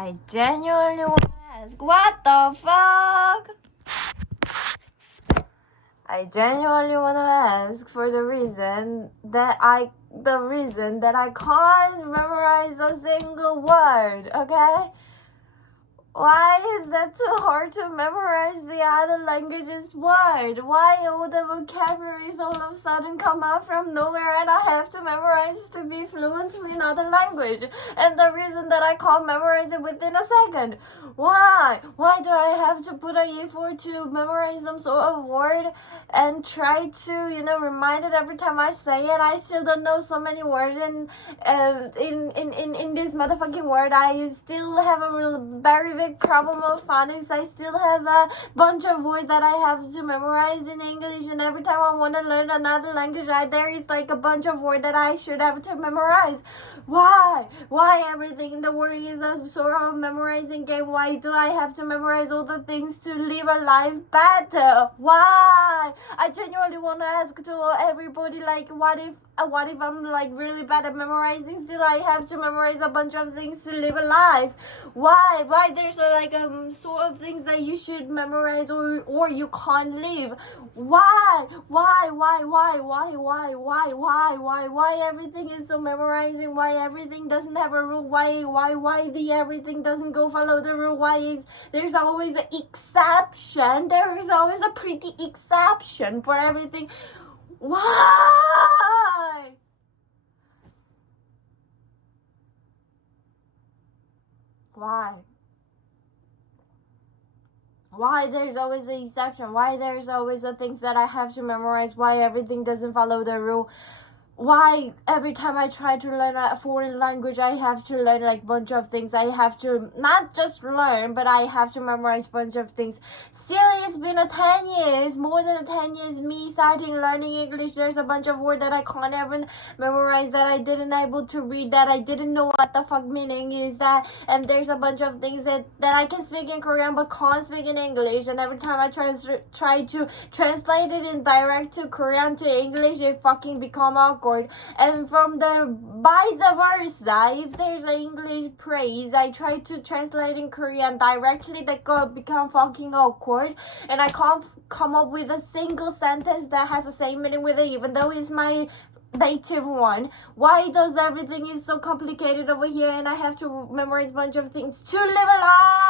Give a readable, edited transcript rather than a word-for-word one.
I genuinely want to ask, what the fuck? I genuinely want to ask for the reason that I can't memorize a single word, okay? Why is that too hard to memorize the other language's word? Why all the vocabularies all of a sudden come out from nowhere and I have to memorize to be fluent in another language? And the reason that I can't memorize it within a second. Why? Why do I have to put an effort to memorize some sort of word and try to, remind it every time I say it? I still don't know so many words in this motherfucking word. I still have a very big problem of phonics. I still have a bunch of words that I have to memorize in English, and every time I want to learn another language, there is like a bunch of words that I should have to memorize. Why? Why everything in the world is a sort of memorizing game? Why do I have to memorize all the things to live a life better? Why? I genuinely want to ask to everybody, like, what if I'm like really bad at memorizing? Still, I have to memorize a bunch of things to live a life. Why? Why there's sort of things that you should memorize or you can't live? Why? Why everything is so memorizing? Why everything doesn't have a rule? Why the everything doesn't go follow the rule? Why is there's always an exception? There is always a pretty exception for everything. Why? Why there's always an exception? Why there's always the things that I have to memorize? Why everything doesn't follow the rule? Why every time I try to learn a foreign language, I have to learn like bunch of things. I have to not just learn, but I have to memorize bunch of things. Still, it's been 10 years, more than 10 years, me starting learning English. There's a bunch of words that I can't even memorize, that I didn't able to read, that I didn't know what the fuck meaning is that. And there's a bunch of things that I can speak in Korean but can't speak in English. And every time I try to translate it in direct to Korean to English, it fucking become awkward. And from the vice versa, if there's an English phrase, I try to translate in Korean directly, that could become fucking awkward, and I can't come up with a single sentence that has the same meaning with it, even though it's my native one. Why does everything is so complicated over here and I have to memorize a bunch of things to live a life?